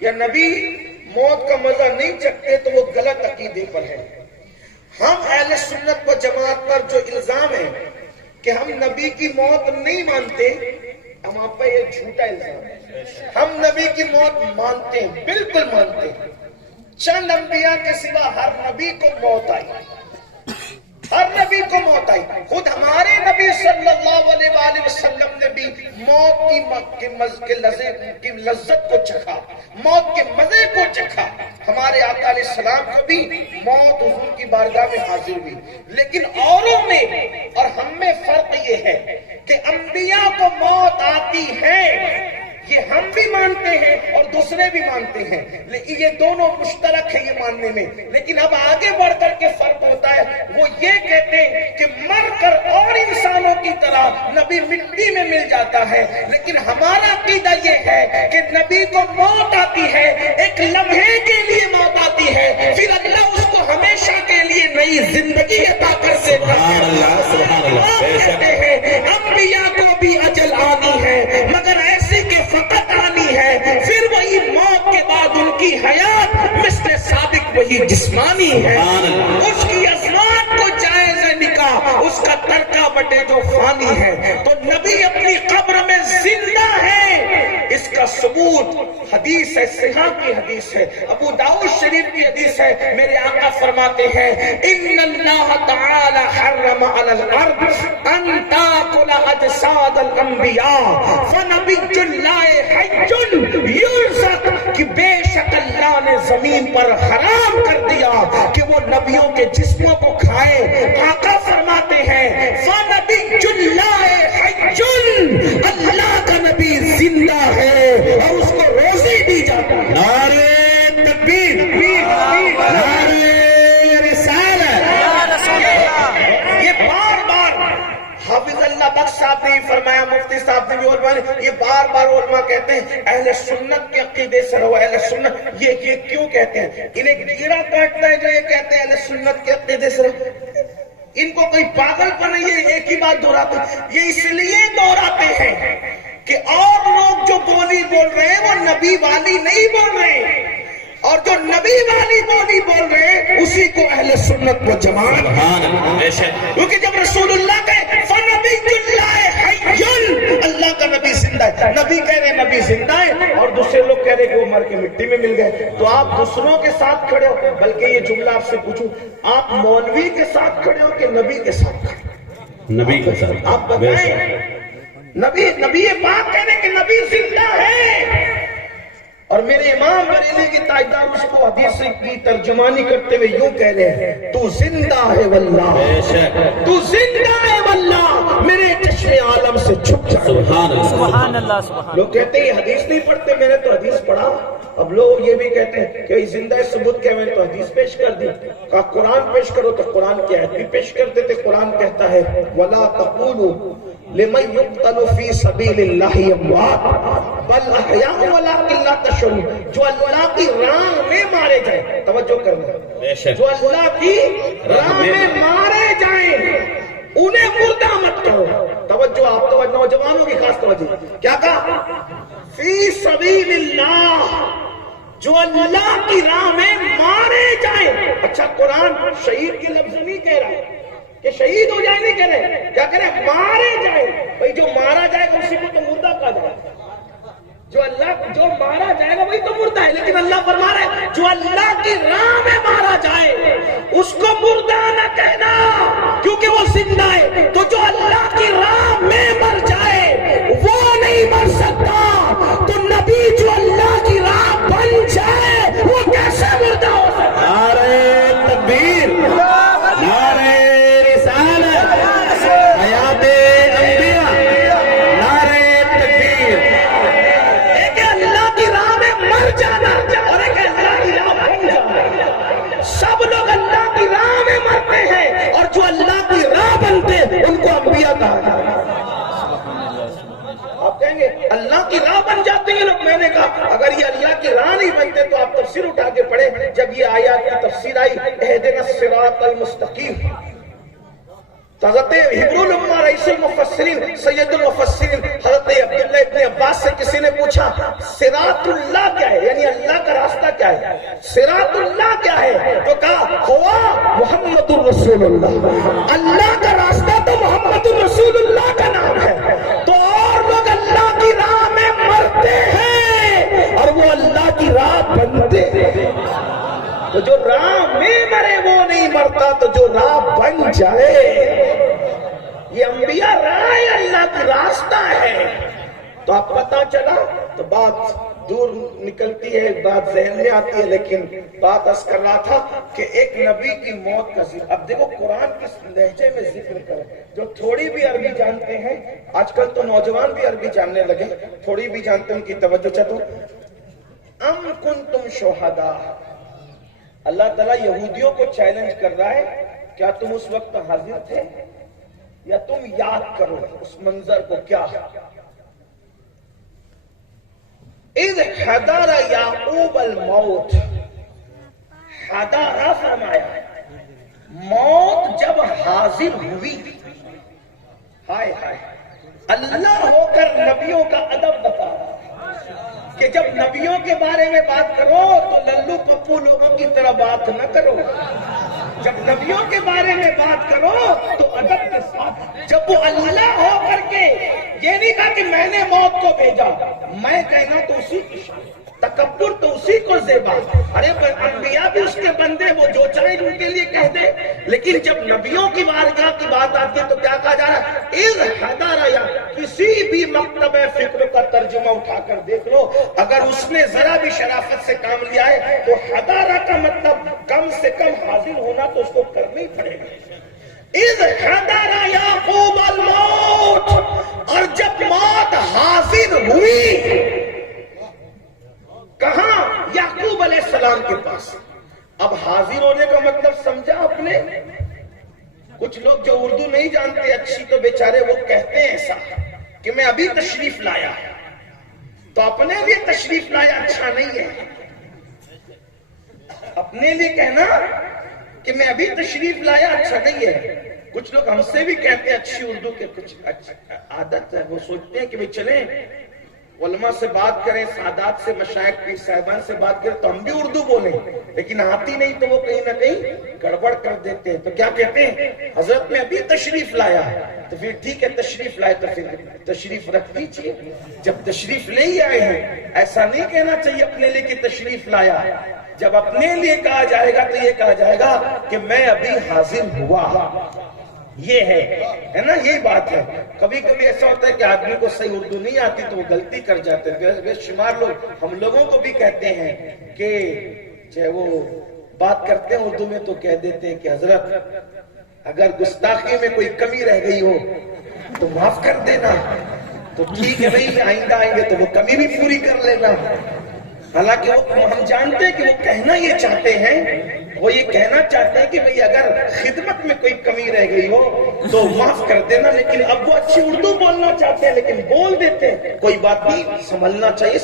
یا نبی موت کا مزہ نہیں چکتے تو وہ غلط عقیدے پر ہے۔ ہم اہل سنت و جماعت پر جو الزام ہے کہ ہم نبی کی موت نہیں مانتے، ہم آپ پر یہ جھوٹا الزام ہے۔ ہم نبی کی موت مانتے ہیں، بالکل مانتے ہیں۔ چند انبیاء کے سوا ہر نبی کو موت آئی، ہر نبی کو موت آئی۔ خود ہمارے نبی صلی اللہ علیہ وآلہ وسلم نے بھی موت کی لذت کو چکھا، موت کے مزے کو چکھا۔ ہمارے آقا علیہ السلام کو بھی موت حضور کی بارگاہ میں حاضر ہوئی۔ لیکن اوروں میں اور ہم میں فرق یہ ہے کہ انبیاء کو موت آتی ہے، یہ ہم بھی مانتے ہیں اور دوسرے بھی مانتے ہیں، لیکن یہ دونوں مشترک ہیں یہ ماننے میں۔ لیکن اب آگے بڑھ کر کے فرق ہوتا ہے، وہ یہ کہتے ہیں کہ مر کر اور انسانوں کی طرح نبی مٹی میں مل جاتا ہے، لیکن ہمارا عقیدہ یہ ہے کہ نبی کو موت آتی ہے، ایک لمحے کے لیے موت آتی ہے، پھر اللہ اس کو ہمیشہ کے لیے نئی زندگی عطا کر دیتا ہے۔ انبیاء کو بھی اجل آنی ہے، مگر ایسی کہ فقط آنی ہے، پھر وہی موت کے بعد ان کی حیات مثل سابق وہی جسمانی ہے۔ اس کی عظمت کو جائز نکاح، اس کا ترکہ بٹے جو فانی ہے۔ تو نبی اپنی قبر میں زندہ ہے، اس کا ثبوت حدیث ہے، صحیح کی حدیث ہے، ابو داؤد شریف کی حدیث ہے۔ میرے آقا فرماتے ہیں ان اللہ تعالی حرم علی الارض ان تاکل اجساد الانبیاء فنبی اللہ حج یرزق، کہ بے شک اللہ نے زمین پر حرام کر دیا کہ وہ نبیوں کے جسموں کو کھائے۔ آقا فرماتے ہیں فنبی اللہ حج، اللہ کا نبی زندہ ہے اور اس کو روزی دی جاتی ہے۔ نعرہ تکبیر، نعرہ رسالت۔ یہ بار بار حافظ اللہ بخش صاحب نے فرمایا، مفتی صاحب نے بھی، اور یہ بار بار علماء کہتے ہیں اہل سنت کے عقیدے سے رہو، اہل سنت۔ یہ کیوں کہتے ہیں؟ انہیں گیرا کاٹتا ہے جو یہ کہتے ہیں اہل سنت کے عقیدے سے رہو۔ ان کو کوئی پاگل پر نہیں ہے ایک ہی بات دہراتے، یہ اس لیے دہراتے ہیں کہ اور لوگ جو بولی بول رہے ہیں وہ نبی والی نہیں بول رہے ہیں، اور جو نبی والی بولی بول رہے ہیں اسی کو اہل سنت و جماعت۔ کیونکہ جب رسول اللہ کہے فنبی اللہ حی، اللہ کا نبی زندہ ہے، نبی کہہ رہے نبی زندہ ہے، اور دوسرے لوگ کہہ رہے کہ وہ مر کے مٹی میں مل گئے، تو آپ دوسروں کے ساتھ کھڑے ہو۔ بلکہ یہ جملہ آپ سے پوچھوں، آپ مولوی کے ساتھ کھڑے ہو کہ نبی کے ساتھ کھڑے ہو؟ نبی کے ساتھ۔ آپ بتائیں، نبی پاک کہہ رہے کہ نبی زندہ ہے، اور میرے امام بریلی کی تاجدار اس کو حدیث کی ترجمانی کرتے ہوئے یوں کہہ رہے ہیں تو زندہ ہے واللہ، تو زندہ ہے واللہ، میرے چشم عالم سے چھپ جا۔ سبحان اللہ۔ لوگ کہتے ہیں یہ حدیث نہیں پڑھتے، میں نے تو حدیث پڑھا۔ اب لوگ یہ بھی کہتے ہیں کہ زندہ ثبوت کیا، میں نے تو حدیث پیش کر دی۔ کہا قرآن پیش کرو تو قرآن کی آیت بھی پیش کرتے تھے۔ قرآن کہتا ہے وَلَا تَقُولُوا لمن يقتل في سبيل الله اموات بل احياء ولكن لا تشعرون، جو اللہ کی راہ میں مارے جائیں، توجہ کرنا، جو اللہ کی راہ میں مارے جائیں انہیں مردہ مت کہو۔ توجہ، آپ توجہ، نوجوانوں کی خاص توجہ۔ کیا کہا؟ فی سبیل اللہ، جو اللہ کی راہ میں مارے جائیں۔ اچھا، قرآن شہید کی لفظ نہیں کہہ رہا ہے کہ شہید ہو جائے، نہیں کہہ رہے، کیا کہہ رہے؟ مارے جائے۔ بھئی جو مارا جائے گا اسی کو تو مردہ کہا جائے گا، جو مارا جائے گا وہی تو مردہ ہے۔ لیکن اللہ فرما رہا ہے جو اللہ کی راہ میں مارا جائے اس کو مردہ نہ کہنا، کیونکہ وہ زندہ ہے۔ تو جو اللہ کی راہ میں مر جائے وہ نہیں مر سکتا، تو نبی جو اللہ کی راہ بن جائے وہ کیسے مردہ ہو سکتا؟ نعرہ تکبیر، نعرہ اللہ کی راہ بن جاتے ہیں لوگ۔ میں نے کہا اگر یہ اللہ کی راہ نہیں بنتے تو آپ تفسیر اٹھا کے پڑھیں۔ جب یہ آیات کی تفسیر آئی اہدنا الصراط المستقیم، حضرت حبر الامہ رئیس المفسرین سید المفسرین حضرت عبداللہ ابن عباس سے کسی نے پوچھا صراط اللہ کیا ہے، یعنی اللہ کیا ہے؟ صراط اللہ کیا ہے؟ تو کہا ہوا محمد الرسول اللہ، اللہ کا راستہ تو محمد الرسول اللہ کا نام ہے. تو اور لوگ اللہ کی راہ میں مرتے ہیں اور وہ اللہ کی راہ بنتے ہیں. تو جو راہ میں مرے وہ نہیں مرتا، تو جو راہ بن جائے. یہ انبیاء راہ اللہ کی راستہ ہے. تو اب پتہ چلا. تو بات دور نکلتی ہے، بات ذہن میں آتی ہے، لیکن بات عرض کر رہا تھا کہ ایک نبی کی موت کا ذکر. اب دیکھو قرآن کس لہجے میں ذکر کرے. جو تھوڑی بھی عربی جانتے ہیں، آج کل تو نوجوان بھی عربی جاننے لگے، تھوڑی بھی جانتے ہیں ان کی توجہ چاہتا ہوں. ام کنتم شہداء، اللہ تعالیٰ یہودیوں کو چیلنج کر رہا ہے، کیا تم اس وقت حاضر تھے؟ یا تم یاد کرو اس منظر کو. کیا اذ حضر یعقوب الموت، حضر فرمایا موت جب حاضر ہوئی. ہائے ہائے، اللہ ہو کر نبیوں کا ادب بتا رہا کہ جب نبیوں کے بارے میں بات کرو تو للو پپو لوگوں کی طرح بات نہ کرو. جب نبیوں کے بارے میں بات کرو تو ادب کے ساتھ. جب وہ اللہ ہو کر کے یہ نہیں کہا کہ میں نے موت کو بھیجا، میں کہنا تو اسی کی شان، تکبر تو اسی کو زیبا. ارے انبیاء بھی اس کے بندے، وہ جو چاہے ان کے لیے کہہ دے. لیکن جب نبیوں کی بارگاہ کی بات آتی ہے تو کیا کہا جا رہا ہے؟ اذ حضر، یا کسی بھی مکتب فکر کا ترجمہ اٹھا کر دیکھ لو، اگر اس نے ذرا بھی شرافت سے کام لیا ہے تو حضر کا مطلب کم سے کم حاضر ہونا تو اس کو کرنا ہی پڑے گا. اذ حضر یعقوب الموت، اور جب موت حاضر ہوئی کہاں؟ یعقوب علیہ السلام کے پاس. اب حاضر ہونے کا مطلب سمجھا آپ نے؟ کچھ لوگ جو اردو نہیں جانتے اچھی تو بیچارے وہ کہتے ہیں ایسا کہ میں ابھی تشریف لایا. تو اپنے لیے تشریف لایا اچھا نہیں ہے. اپنے لیے کہنا کہ میں ابھی تشریف لایا اچھا نہیں ہے. کچھ لوگ ہم سے بھی کہتے ہیں اچھی اردو کے، کچھ عادت ہے، وہ سوچتے ہیں کہ بھئی چلیں علماء سے بات کریں، سادات سے، مشائخ پیر صاحبان سے بات کریں تو ہم بھی اردو بولیں، لیکن آتی نہیں تو وہ کہیں نہ کہیں گڑبڑ کر دیتے ہیں. تو کیا کہتے ہیں؟ حضرت میں ابھی تشریف لایا. تو پھر ٹھیک ہے تشریف لائے تو پھر تشریف رکھ دیجیے. جب تشریف لے ہی آئے ہیں ایسا نہیں کہنا چاہیے اپنے لیے کہ تشریف لایا. جب اپنے لیے کہا جائے گا تو یہ کہا جائے گا کہ میں ابھی حاضر ہوا. یہ ہے نا، یہی بات ہے. کبھی کبھی ایسا ہوتا ہے کہ آدمی کو صحیح اردو نہیں آتی تو وہ غلطی کر جاتے ہیں. بے شمار لوگ ہم لوگوں کو بھی کہتے ہیں کہ چاہے وہ بات کرتے ہیں اردو میں تو کہہ دیتے ہیں کہ حضرت اگر گستاخی میں کوئی کمی رہ گئی ہو تو معاف کر دینا. تو ٹھیک ہے بھائی، آئندہ آئیں گے تو وہ کمی بھی پوری کر لینا. حالانکہ ہم جانتے ہیں کہ وہ کہنا یہ چاہتے ہیں، وہ یہ کہنا چاہتے ہیں کہ بھئی اگر خدمت میں کوئی کمی رہ گئی ہو تو معاف کر دینا. لیکن اب وہ اچھی اردو بولنا چاہتے ہیں لیکن بول دیتے ہیں. کوئی بات نہیں، سنبھلنا چاہیے.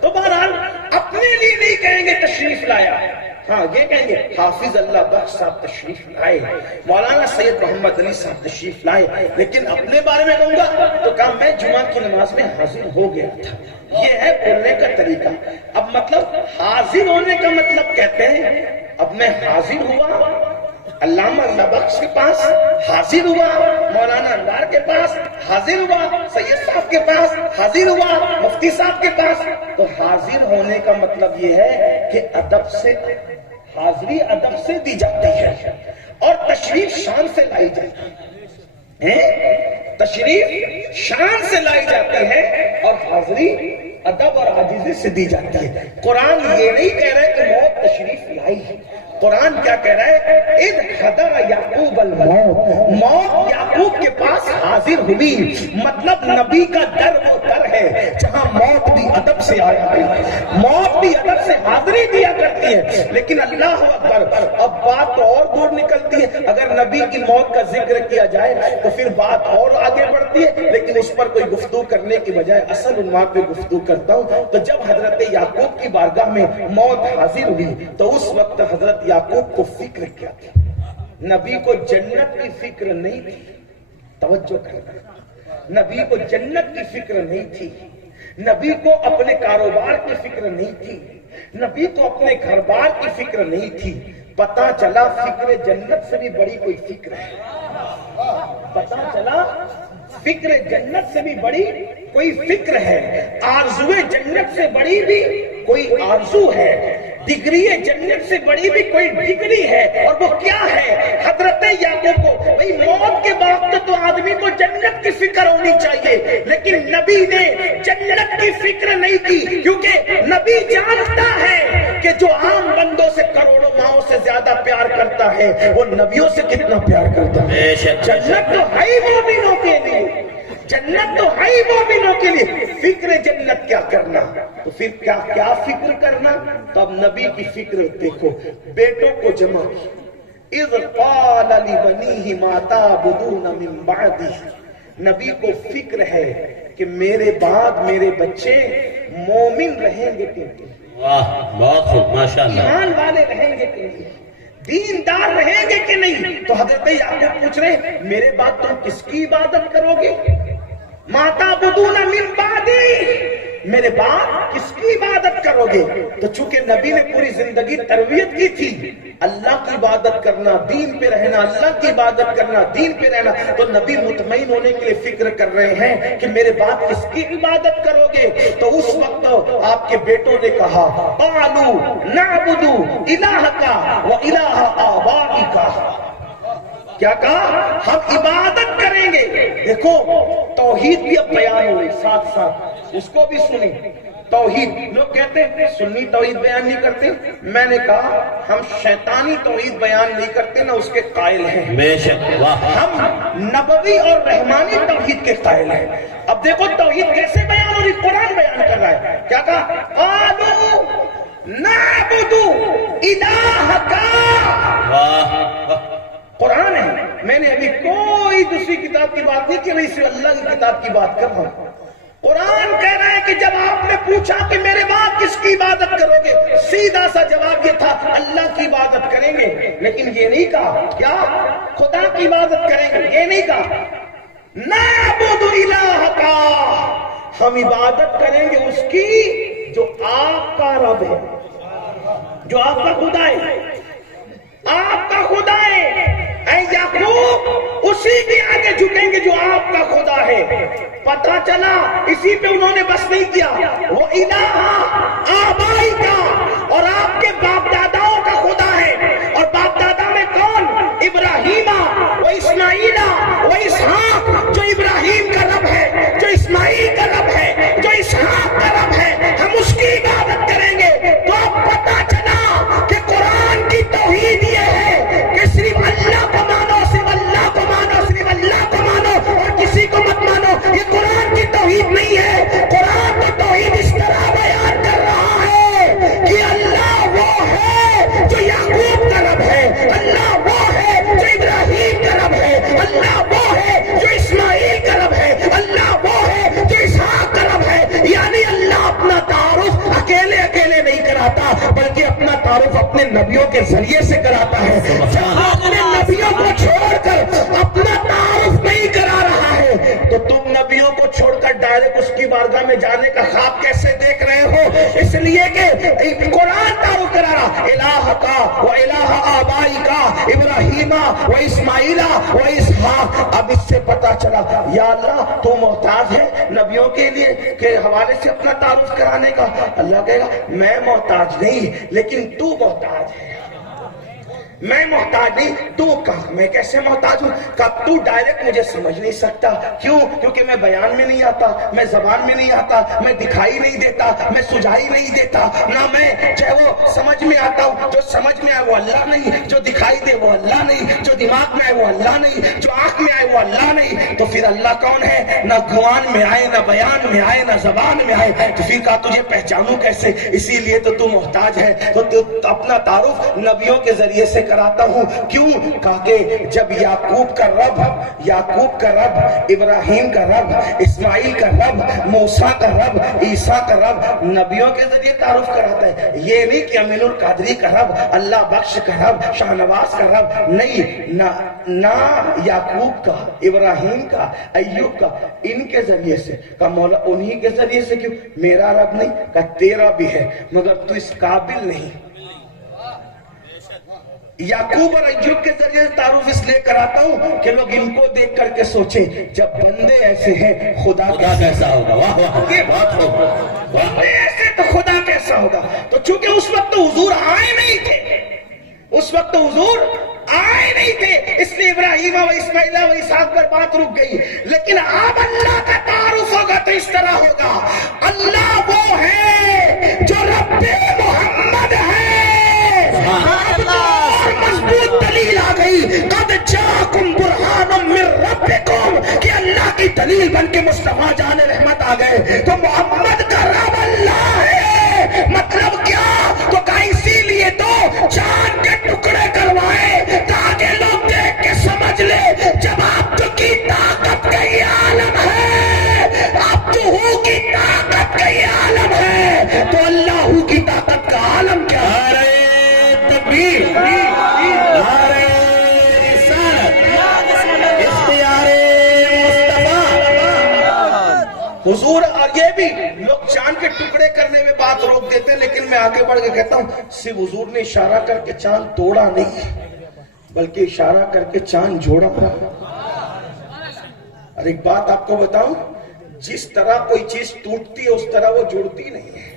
تو بہرحال اپنے لیے نہیں کہیں گے تشریف لایا. ہاں یہ کہیں گے حافظ اللہ بخش صاحب تشریف لائے، مولانا سید محمد علی صاحب تشریف لائے. لیکن اپنے بارے میں کہوں گا تو کہا میں جمعہ کی نماز میں حاضر ہو گیا تھا. یہ ہے بولنے کا طریقہ. اب مطلب حاضر ہونے کا مطلب کہتے ہیں اب میں حاضر ہوا علامہ اللہ بخش کے پاس، حاضر ہوا مولانا انوار کے پاس، حاضر ہوا سید صاحب کے پاس، حاضر ہوا مفتی صاحب کے پاس. تو حاضر ہونے کا مطلب یہ ہے کہ ادب سے، حاضری ادب سے دی جاتی ہے اور تشریف شان سے لائی جاتی ہے. تشریف شان سے لائی جاتی ہے اور حاضری ادب اور عاجزی سے دی جاتی ہے. قرآن یہ نہیں کہہ رہے کہ موت تشریف لائی ہے. قرآن کیا کہہ رہا ہے؟ اذ حضر یعقوب الموت، موت یعقوب کے پاس حاضر ہوئی. مطلب نبی کا در وہ در ہے جہاں موت بھی ادب سے آیا ہے، موت بھی ادب سے حاضری دیا کرتی ہے. لیکن اللہ اکبر، اب بات تو اور دور نکلتی ہے. اگر نبی کی موت کا ذکر کیا جائے تو پھر بات اور آگے بڑھتی ہے، لیکن اس پر کوئی گفتگو کرنے کی بجائے اصل عنوان پہ گفتگو کرتا ہوں. تو جب حضرت یعقوب کی بارگاہ میں موت حاضر ہوئی تو اس وقت حضرت یعقوب کو فکر کیا تھی؟ نبی کو جنت کی فکر نہیں تھی. توجہ کرنا، نبی کو جنت کی فکر نہیں تھی، نبی کو اپنے کاروبار کی فکر نہیں تھی، نبی کو اپنے گھر بار کی فکر نہیں تھی، پتا چلا فکر جنت سے بھی بڑی کوئی فکر ہے، پتا چلا فکر جنت سے بھی بڑی کوئی فکر ہے، آرزو جنت سے بڑی بھی کوئی آرزو ہے، ڈگری جنت سے بڑی بھی کوئی ڈگری ہے، اور وہ کیا ہے؟ حضرت یعقوب کو بھئی موت کے وقت تو آدمی کو جنت کی فکر ہونی چاہیے، لیکن نبی نے جنت کی فکر نہیں کی، کیونکہ نبی جانتا ہے کہ جو عام بندوں سے کروڑوں ماؤں سے زیادہ پیار کرتا ہے وہ نبیوں سے کتنا پیار کرتا ہے۔ جنت تو ہے ہی مومنوں کے لیے، جنت تو ہے ہی مومنوں کے لیے، فکر جنت کیا کرنا؟ تو پھر کیا فکر کرنا؟ تو اب نبی کی فکر دیکھو، بیٹوں کو جمع کی، اذ قال لبنیہ ما تعبدون من بعدی، نبی کو فکر ہے کہ میرے بعد میرے بچے مومن رہیں گے کہ نہیں، واہ بہت خوب ماشاءاللہ، ایمان والے رہیں گے کہ نہیں، دیندار رہیں گے کہ نہیں؟ تو حضرت یعقوب پوچھ رہے ہیں میرے بعد تم کس کی عبادت کرو گے؟ ما تعبدون من بعدی، میرے بعد کس کی عبادت کرو گے؟ تو چونکہ نبی نے پوری زندگی تربیت کی تھی اللہ کی عبادت کرنا، دین پہ رہنا، اللہ کی عبادت کرنا، دین پہ رہنا، تو نبی مطمئن ہونے کے لیے فکر کر رہے ہیں کہ میرے بعد کس کی عبادت کرو گے؟ تو اس وقت آپ کے بیٹوں نے کہا قالوا نعبد الہک و الہ آبائک، کیا کہا؟ ہم عبادت کریں گے۔ دیکھو توحید بھی اب بیان ہوئی، ساتھ ساتھ اس کو بھی سنیں، توحید۔ لوگ کہتے ہیں سنی توحید بیان نہیں کرتے، میں نے کہا ہم شیطانی توحید بیان نہیں کرتے، نہ اس کے قائل ہیں، بے شک، واہ، ہم نبوی اور رحمانی توحید کے قائل ہیں۔ اب دیکھو توحید کیسے بیان ہو رہی، قرآن بیان کر رہا ہے، کیا کہا؟ قالوا نعبد الہک، واہ، قرآن ہے، میں نے ابھی کوئی دوسری کتاب کی بات نہیں کی، میں صرف اللہ کی کتاب کی بات کر رہا ہوں۔ قرآن کہہ رہا ہے کہ جب آپ نے پوچھا کہ میرے بعد کس کی عبادت کرو گے، سیدھا سا جواب یہ تھا اللہ کی عبادت کریں گے، لیکن یہ نہیں کہا کیا خدا کی عبادت کریں گے، یہ نہیں کہا نعبد الہک، ہم عبادت کریں گے اس کی جو آپ کا رب ہے، جو آپ کا خدا ہے، آپ کا خدا ہے۔ اے یعقوب اسی کے آگے جھکیں گے جو آپ کا خدا ہے۔ پتہ چلا اسی پہ انہوں نے بس نہیں کیا، وہ الہ آبائی کا، اور آپ کے باپ داداؤں کا خدا ہے، اور باپ دادا میں کون؟ ابراہیم و اسماعیل و اسحاق، جو ابراہیم کا رب ہے، جو اسماعیل کا رب ہے، جو اسحاق کا رب ہے، ہم اس کی عبادت کریں گے۔ تو اب پتہ چلا کہ قرآن کی توحید یہ ہے کہ صرف اللہ کو مانو، صرف اللہ کو مانو، صرف اللہ کو مانو اور کسی کو مت مانو، یہ قرآن کی توحید نہیں ہے۔ قرآن تو توحید اس طرح بیان کر رہا ہے کہ اللہ وہ ہے جو یعقوب کا رب ہے، اللہ وہ ہے جو ابراہیم کا رب ہے، اللہ وہ ہے جو اسماعیل کا رب ہے، اللہ وہ ہے جو اسحاق کا رب ہے۔ یعنی اللہ اپنا تعارف اکیلے اکیلے نہیں کراتا، بلکہ اپنا تعارف اپنے نبیوں کے ذریعے سے کراتا ہے۔ جب اپنے نبیوں کو چھوڑ کر اپنا تعارف نہیں کرا رہا ہے تو تم نبیوں کو چھوڑ کر ڈائریکٹ اس کی بارگاہ میں جانے کا خواب کیسے دیکھ رہے ہو؟ اس لیے کہ قرآن تعارف کرا رہا، الہ کا و الہ آبائی کا، ابراہیم و اسماعیل و اسحاق۔ اب اس سے پتا چلا یا اللہ تو محتاج ہے نبیوں کے لیے کہ حوالے سے اپنا تعارف کرانے کا؟ اللہ کہے گا میں محتاج نہیں لیکن تو محتاج ہے، میں محتاج نہیں، تو کہا میں کیسے محتاج ہوں؟ کب تو ڈائریکٹ مجھے سمجھ نہیں سکتا، کیوں؟ کیونکہ میں بیان میں نہیں آتا، میں زبان میں نہیں آتا، میں دکھائی نہیں دیتا، میں سجائی نہیں دیتا، نہ میں چاہے وہ سمجھ میں آتا ہوں، جو سمجھ میں آئے وہ اللہ نہیں، جو دکھائی دے وہ اللہ نہیں، جو دماغ میں آئے وہ اللہ نہیں، جو آنکھ میں آئے وہ اللہ نہیں۔ تو پھر اللہ کون ہے؟ نہ گمان میں آئے، نہ بیان میں آئے، نہ زبان میں آئے، تو پھر کہا تجھے پہچانوں کیسے؟ اسی لیے تو محتاج ہے، تو اپنا تعارف نبیوں کے ذریعے سے کر آتا ہوں. کیوں؟ کہا کہ جب یعقوب کا رب ابراہیم کا رب اسماعیل کا رب موسیٰ کا رب عیسیٰ کا رب نبیوں کے ذریعے تعارف کراتا ہے. یہ نہیں کہ امین القادری کا رب اللہ بخش کا رب شاہ نواز کا رب نہیں. نہ یعقوب کا ابراہیم کا ایوب کا ان کے ذریعے سے. کہ مولا انہی کے ذریعے سے کیوں؟ میرا رب نہیں. کہ تیرا بھی ہے مگر تو اس قابل نہیں. یعقوب اور ایوب کے ذریعے تعارف اس لیے کراتا ہوں کہ لوگ ان کو دیکھ کر کے سوچیں جب بندے ایسے ہیں خدا کیسا ہوگا. واہ واہ بہت خوب. بندے ایسے تو خدا کیسا ہوگا. تو چونکہ اس وقت تو حضور آئے نہیں تھے اس لیے ابراہیم و اسماعیل و اسحاق پر بات رک گئی. لیکن اب اللہ کا تعارف ہوگا تو اس طرح ہوگا. اللہ وہ ہے جو رب محمد ہے. مضبوط دلیل آ گئی. قد جاکم برہان من ربکم کہ اللہ کی دلیل بن کے مصطفیٰ جان رحمت آ گئے. تو محمد کا رب اللہ ہے. مطلب کیا؟ تو کہا اسی لیے تو چاند کے ٹکڑے کروائے تاکہ لوگ دیکھ کے سمجھ لے جب آپ کی طاقت کا یہ عالم ہے, آپ تو کی طاقت کا یہ عالم ہے, تو اللہ کی طاقت کا عالم کیا ہے؟ حضور. اور یہ بھی لوگ چاند کے ٹکڑے کرنے میں بات روک دیتے, لیکن میں آگے بڑھ کے کہتا ہوں صرف حضور نے اشارہ کر کے چاند توڑا نہیں بلکہ اشارہ کر کے چاند جوڑا. اور ایک بات آپ کو بتاؤں, جس طرح کوئی چیز ٹوٹتی ہے اس طرح وہ جڑتی نہیں ہے.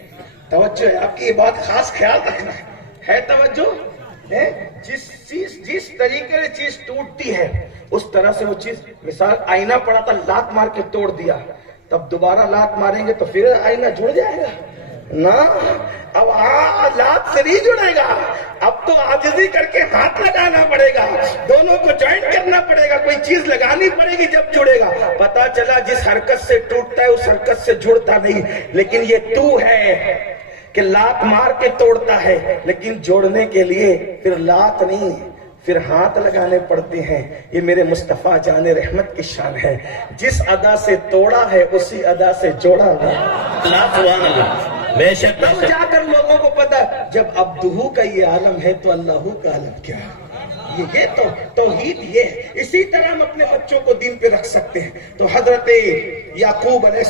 توجہ ہے آپ کی, یہ بات خاص خیال رکھنا ہے توجہ ہے. جس طریقے سے چیز ٹوٹتی ہے اس طرح سے وہ چیز. مثال آئینہ پڑا تھا, لات مار کے توڑ دیا, تب دوبارہ لات ماریں گے تو پھر آئینہ جڑ جائے گا نا. اب لات سے نہیں جڑے گا, اب تو عاجزی کر کے ہاتھ لگانا پڑے گا, دونوں کو جوائنٹ کرنا پڑے گا, کوئی چیز لگانی پڑے گی جب جڑے گا. پتا چلا جس حرکت سے ٹوٹتا ہے اس حرکت سے جڑتا نہیں. لیکن یہ تو ہے کہ لات مار کے توڑتا ہے, لیکن جوڑنے کے لیے پھر لات نہیں پھر ہاتھ لگانے پڑتے ہیں. یہ میرے مصطفیٰ جان رحمت کی شان ہے. جس ادا سے توڑا ہے اسی ادا سے جوڑا ہے. بے شک تب جا کر لوگوں کو پتا جب عبدہو کا یہ عالم ہے تو اللہ کا عالم کیا ہے. یہ تو توحید یہ ہے. اسی طرح ہم اپنے بچوں کو دین پہ رکھ سکتے ہیں. تو حضرت یعقوب علیہ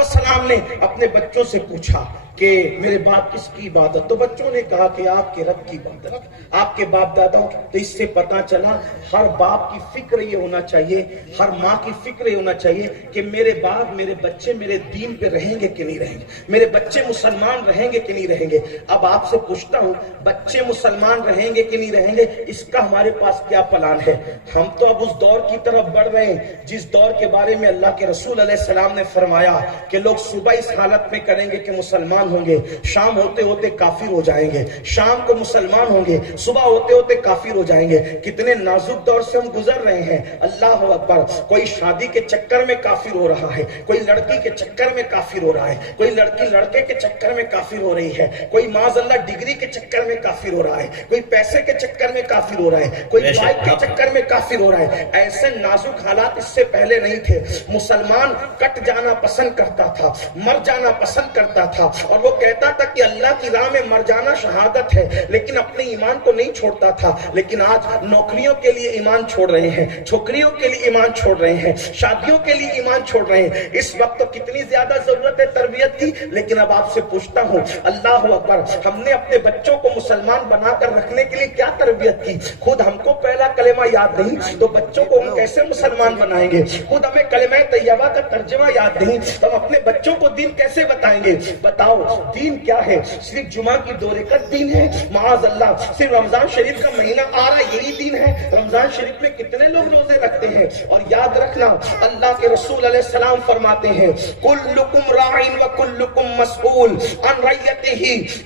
السلام نے اپنے بچوں سے پوچھا کہ میرے باپ کس کی عبادت؟ تو بچوں نے کہا کہ آپ کے رب کی عبادت, آپ کے باپ داداؤں کی. تو اس سے پتا چلا ہر باپ کی فکر یہ ہونا چاہیے, ہر ماں کی فکر یہ ہونا چاہیے کہ میرے باپ میرے بچے میرے دین پہ رہیں گے کہ نہیں رہیں گے, میرے بچے مسلمان رہیں گے کہ نہیں رہیں گے. اب آپ سے پوچھتا ہوں بچے مسلمان رہیں گے کہ نہیں رہیں گے, اس کا ہمارے پاس کیا پلان ہے؟ ہم تو اب اس دور کی طرف بڑھ رہے ہیں جس دور کے بارے میں اللہ کے رسول علیہ السلام نے فرمایا کہ لوگ صبح اس حالت میں کریں گے کہ مسلمان ہوں گے, شام ہوتے ہوتے کافر ہو جائیں گے, شام کو مسلمان ہوں گے, صبح ہوتے ہوتے کافر ہو جائیں گے. کتنے نازک دور سے ہم گزر رہے ہیں. اللہ اکبر. کوئی شادی کے چکر میں کافر ہو رہا ہے, کوئی لڑکی کے چکر میں کافر ہو رہا ہے, کوئی لڑکی لڑکے کے چکر میں کافر ہو رہی ہے, کوئی معاذ اللہ ڈگری کے چکر میں کافر ہو رہا ہے, کوئی پیسے کے چکر میں کافر ہو رہا ہے, کوئی بائک کے چکر میں کافر ہو رہا ہے. ایسے نازک حالات اس سے پہلے نہیں تھے. مسلمان کٹ جانا پسند کرتا تھا, مر جانا پسند کرتا تھا, اور وہ کہتا تھا کہ اللہ کی راہ میں مر جانا شہادت ہے, لیکن اپنے ایمان کو نہیں چھوڑتا تھا. لیکن آج نوکریوں کے لیے ایمان چھوڑ رہے ہیں, چھوکریوں کے لیے ایمان چھوڑ رہے ہیں, شادیوں کے لیے ایمان چھوڑ رہے ہیں. اس وقت تو کتنی زیادہ ضرورت ہے تربیت کی. لیکن اب آپ سے پوچھتا ہوں, اللہ اکبر, ہم نے اپنے بچوں کو مسلمان بنا کر رکھنے کے لیے کیا تربیت کی؟ خود ہم کو پہلا کلمہ یاد نہیں تو بچوں کو ہم کیسے مسلمان بنائیں گے؟ خود ہمیں کلمہ طیبہ کا ترجمہ یاد نہیں تو ہم اپنے بچوں کو دین کیسے بتائیں گے؟ بتاؤ دین کیا ہے؟ صرف جمعہ کی 2 رکعت دین ہے؟ معاذ اللہ. صرف رمضان شریف کا مہینہ آ رہا یہی دین ہے؟ رمضان شریف میں کتنے لوگ روزے رکھتے ہیں؟ اور یاد رکھنا اللہ کے رسول علیہ السلام فرماتے ہیں کلکم راعٍ وکلکم مسئول عن رعیتہ,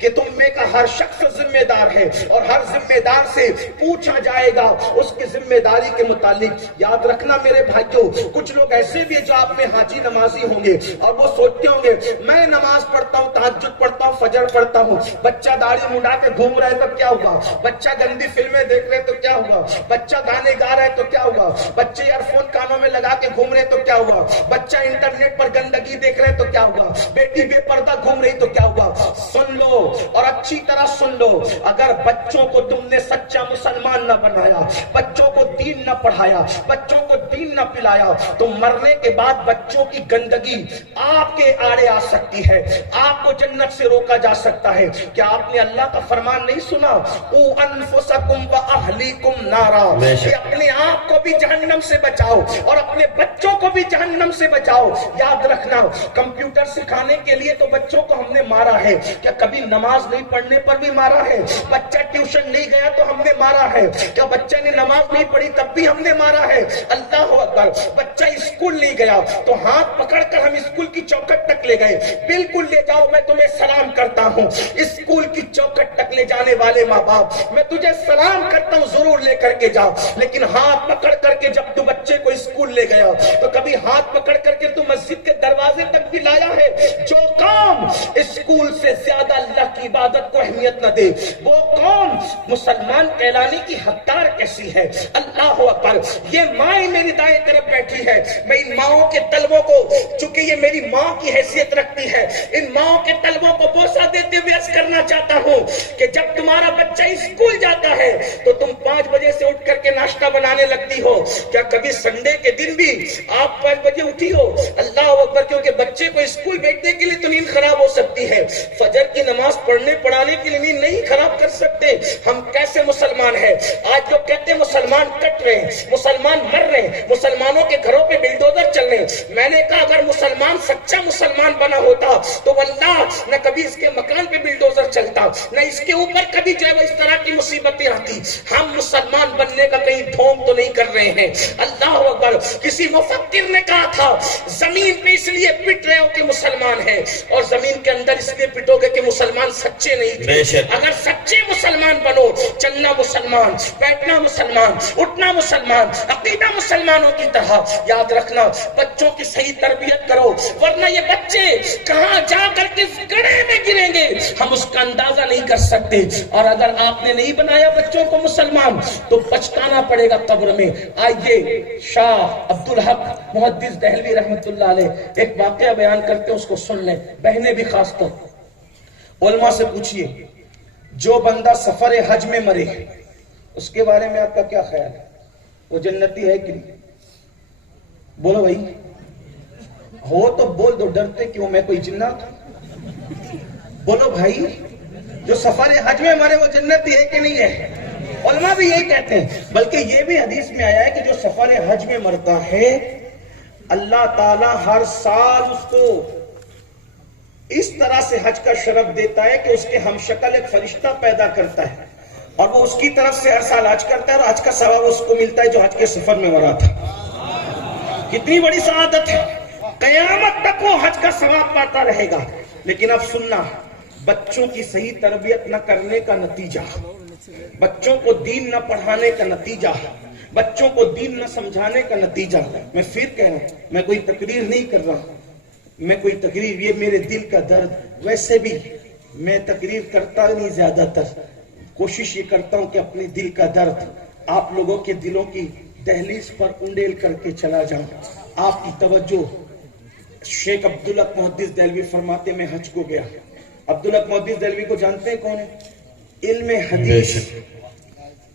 کہ تم میں کا ہر شخص ذمہ دار ہے اور ہر ذمہ دار سے پوچھا جائے گا اس کی ذمہ داری کے متعلق. یاد رکھنا میرے بھائیوں, کچھ لوگ ایسے بھی جو آپ میں حاجی نمازی ہوں گے اور وہ سوچتے ہوں گے میں نماز پڑھتا ہوں، تہجد پڑھتا ہوں، فجر پڑھتا ہوں، بچہ داڑھی منڈا کے گھوم رہا ہے تو کیا ہوگا؟ بچہ گندی فلمیں دیکھ رہے تو کیا ہوگا؟ بچہ گانے گا رہا ہے تو کیا ہوگا؟ بچے ایئر فون کانوں میں لگا کے گھوم رہے تو کیا ہوگا؟ بچہ انٹرنیٹ پر گندگی دیکھ رہے تو کیا ہوگا؟ بیٹی بے پردہ گھوم رہی تو کیا ہوگا؟ سن لو اور اچھی طرح سن لو، اگر بچوں کو تم نے سچا مسلمان نہ بنایا، بچوں کو دین نہ پڑھایا، بچوں کو دین نہ پلایا، تو مرنے کے بعد بچوں کی گندگی آپ کے آڑے آ سکتی ہے، آپ کو جنت سے روکا جا سکتا ہے۔ کیا آپ نے اللہ کا فرمان نہیں سنا؟ او انفسکم و اہلیکم نارا، کہ اپنے آپ کو بھی جہنم سے بچاؤ اور اپنے بچوں کو بھی جہنم سے بچاؤ۔ یاد رکھنا، کمپیوٹر سکھانے کے لیے تو بچوں کو ہم نے مارا ہے، کیا کبھی نماز نہیں پڑھنے پر بھی مارا ہے؟ بچہ ٹیوشن نہیں گیا تو ہم نے مارا ہے، کیا بچہ نے نماز نہیں پڑھی تب بھی ہم نے مارا ہے؟ اللہ اکبر۔ بچہ اسکول نہیں گیا تو ہاتھ پکڑ کر ہم اسکول کی چوکھٹ تک لے گئے، بالکل لے جاؤ، میں تمہیں سلام کرتا ہوں۔ اسکول کی چوکھٹ تک لے جانے والے ماں باپ، میں تجھے سلام کرتا ہوں، ضرور لے کر کے جاؤ، لیکن ہاتھ پکڑ کر کے جب تو بچے کو اسکول لے گیا تو کبھی ہاتھ پکڑ کر کے تو مسجد کے دروازے تک بھی لایا ہے؟ جو قوم اسکول سے زیادہ اللہ کی عبادت کو اہمیت نہ دے، وہ قوم مسلمان کہلانے کی حقدار کیسی ہے؟ اللہ اکبر۔ یہ ماں میری دائیں طرف بیٹھی ہے، میں ان ماؤں کے طلبوں کو، چونکہ یہ میری ماں کی حیثیت رکھتی ہے، ان ماؤں کے طلبوں کو بوسہ دیتے ہوئے عرض کرنا چاہتا ہوں کہ جب تمہارا بچہ اسکول جاتا ہے تو تم 5 بجے سے اٹھ کر کے ناشتہ بنانے لگتی ہو، کیا کبھی سنڈے کے دن بھی آپ 5 بجے اٹھی ہو؟ اللہ اکبر، کیونکہ بچے کو اسکول بیٹھنے کے لیے تو نیند خراب ہو سکتی ہے، فجر کی نماز پڑھنے پڑھانے کے لیے نیند نہیں خراب کر سکتے۔ ہم کیسے مسلمان ہیں؟ آج لوگ کہتے ہیں مسلمان کٹ رہے ہیں، مسلمان مر رہے ہیں، مسلمانوں کے گھروں پہ بلڈوزر چل رہے ہیں۔ میں نے کہا اگر مسلمان سچا مسلمان بنا ہوتا تو واللہ نہ کبھی اس کے مکان پہ بلڈوزر چلتا، نہ اس کے اوپر کبھی جو ہے وہ اس طرح کی مصیبتیں آتی۔ ہم مسلمان بننے کا کہیں ڈھونگ تو نہیں کر رہے ہیں۔ اللہ اکبر۔ کسی مفکر نے کہا تھا زمین پہ اس لیے پٹ رہے ہو کہ مسلمان ہیں، اور زمین کے اندر اس لیے پٹو گے کہ مسلمان سچے نہیں تھے۔ اگر سچے مسلمان بنو، چلنا مسلمان، بیٹھنا مسلمان، اٹھنا مسلمان، عقیدہ مسلمانوں کی طرح۔ یاد رکھنا، بچوں کی صحیح تربیت کرو، ورنہ یہ بچے کہاں جا کر کے گڑھے میں گریں گے ہم اس کا اندازہ نہیں کر سکتے۔ اور اگر آپ نے نہیں بنایا بچوں کو مسلمان تو پچھتانا پڑے گا قبر میں۔ آئیے شاہ عبدالحق محدث دہلوی رحمت اللہ علیہ ایک واقعہ بیان کرتے ہیں، اس کو سن لیں، بہنیں بھی خاص طور۔ علماء سے پوچھئے جو بندہ سفر حج میں مرے اس کے بارے میں آپ کا کیا خیال ہے؟ وہ جنتی ہے کہ نہیں؟ بولو بھائی، ہو تو بول دو، ڈرتے کیوں؟ میں کوئی جنات ہوں؟ بولو بھائی، جو سفر حج میں مرے وہ جنتی ہے کہ نہیں ہے؟ علماء بھی یہی کہتے ہیں، بلکہ یہ بھی حدیث میں آیا ہے کہ جو سفر حج میں مرتا ہے اللہ تعالیٰ ہر سال اس کو اس طرح سے حج کا شرف دیتا ہے کہ اس کے ہم شکل ایک فرشتہ پیدا کرتا ہے اور وہ اس کی طرف سے ہر سال حج کرتا ہے اور حج کا ثواب اس کو ملتا ہے جو حج کے سفر میں مرا تھا۔ کتنی بڑی سعادت ہے، قیامت تک وہ حج کا ثواب پاتا رہے گا۔ لیکن اب سننا، بچوں کی صحیح تربیت نہ کرنے کا نتیجہ، بچوں کو دین نہ پڑھانے کا نتیجہ، بچوں کو دین نہ سمجھانے کا نتیجہ، میں پھر کہہ رہا ہوں، میں کوئی تقریر نہیں کر رہا ہوں، میں کوئی تقریر، یہ میرے دل کا درد، ویسے بھی میں تقریر کرتا نہیں، زیادہ تر کوشش یہ کرتا ہوں کہ اپنے دل کا درد آپ لوگوں کے دلوں کی دہلیز پر انڈیل کر کے چلا جاؤں۔ آپ کی توجہ، شیخ عبدالحق محدث دہلوی فرماتے میں حج کو گیا۔ عبدالحق محدث دہلوی کو جانتے ہیں کون ہے؟ علم حدیث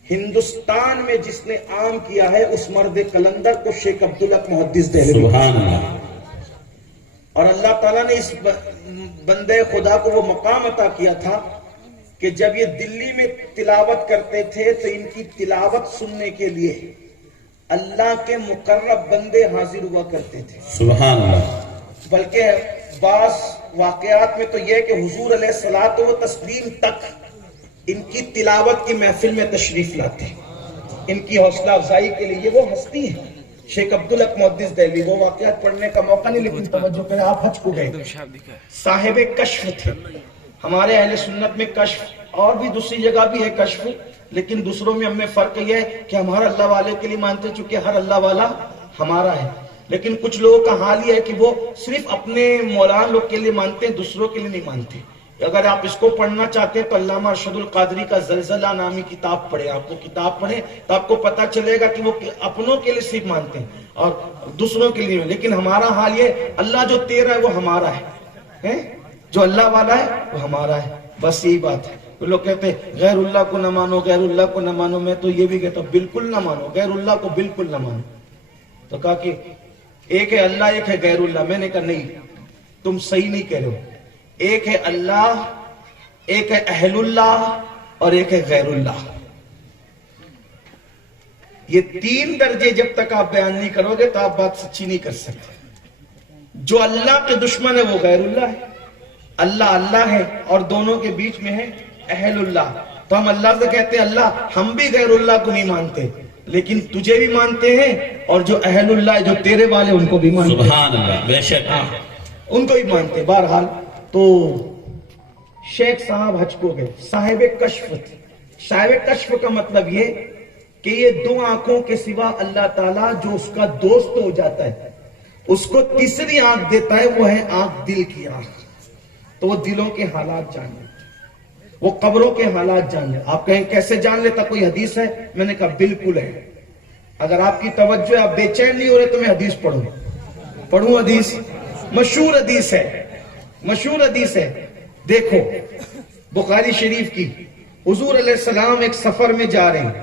ہندوستان میں جس نے عام کیا ہے اس مرد قلندر کو شیخ عبدالحق محدث دہلوی۔ سبحان اللہ۔ اور اللہ تعالیٰ نے اس بندے خدا کو وہ مقام عطا کیا تھا کہ جب یہ دلی میں تلاوت کرتے تھے تو ان کی تلاوت سننے کے لیے اللہ کے مقرب بندے حاضر ہوا کرتے تھے۔ سبحان اللہ۔ بلکہ بعض واقعات میں تو یہ کہ حضور علیہ الصلوۃ والتسلیم تک ان کی تلاوت کی محفل میں تشریف لاتے، ان کی حوصلہ افزائی کے لیے۔ یہ وہ ہستی ہے شیخ عبدالحق محدث دہلوی۔ وہ واقعات پڑھنے کا موقع نہیں، لیکن توجہ کریں، آپ حج کو گئے، صاحب کشف تھے۔ ہمارے اہل سنت میں کشف اور بھی دوسری جگہ بھی ہے کشف، لیکن دوسروں میں ہمیں فرق یہ ہے کہ ہمارا اللہ والے کے لیے مانتے، چونکہ ہر اللہ والا ہمارا ہے۔ لیکن کچھ لوگوں کا حال یہ ہے کہ وہ صرف اپنے مولانا لوگ کے لیے مانتے ہیں، دوسروں کے لیے نہیں مانتے. اگر آپ اس کو پڑھنا چاہتے ہیں تو علامہ ارشد القادری کا زلزلہ نامی کتاب پڑھیں. آپ کو کتاب پڑھیں تو آپ کو پتا چلے گا کہ وہ اپنوں کے لیے صرف مانتے ہیں اور دوسروں کے لیے. لیکن ہمارا حال یہ، اللہ جو تیرا ہے وہ ہمارا ہے، جو اللہ والا ہے وہ ہمارا ہے. بس یہی بات ہے. لوگ کہتے ہیں غیر اللہ کو نہ مانو، غیر اللہ کو نہ مانو. میں تو یہ بھی کہتا ہوں بالکل نہ مانو، غیر اللہ کو بالکل نہ مانو. تو کہا کہ ایک ہے اللہ، ایک ہے غیر اللہ. میں نے کہا نہیں، تم صحیح نہیں کہہ رہے ہو. ایک ہے اللہ، ایک ہے اہل اللہ اور ایک ہے غیر اللہ. یہ تین درجے جب تک آپ بیان نہیں کرو گے تو آپ بات سچی نہیں کر سکتے. جو اللہ کے دشمن ہے وہ غیر اللہ ہے، اللہ اللہ ہے اور دونوں کے بیچ میں ہے اہل اللہ. تو ہم اللہ سے کہتے ہیں اللہ ہم بھی غیر اللہ کو نہیں مانتے، لیکن تجھے بھی مانتے ہیں اور جو اہل اللہ ہے جو تیرے والے ان کو بھی مانتے ہیں. سبحان اللہ، بے شک ان کو بھی مانتے. بہرحال تو شیخ صاحب حج کو گئے، صاحب کشف تھے. صاحب کشف کا مطلب یہ کہ یہ دو آنکھوں کے سوا اللہ تعالیٰ جو اس کا دوست ہو جاتا ہے اس کو تیسری آنکھ دیتا ہے، وہ ہے آنکھ دل کی آنکھ. تو وہ دلوں کے حالات جان لے، وہ قبروں کے حالات جان لے. آپ کہیں کیسے جان لیتا؟ کوئی حدیث ہے؟ میں نے کہا بالکل ہے. اگر آپ کی توجہ ہے، آپ بے چین نہیں ہو رہے تو میں حدیث پڑھوں حدیث. مشہور حدیث ہے، مشہور حدیث ہے. دیکھو بخاری شریف کی. حضور علیہ السلام ایک سفر میں جا رہے ہیں.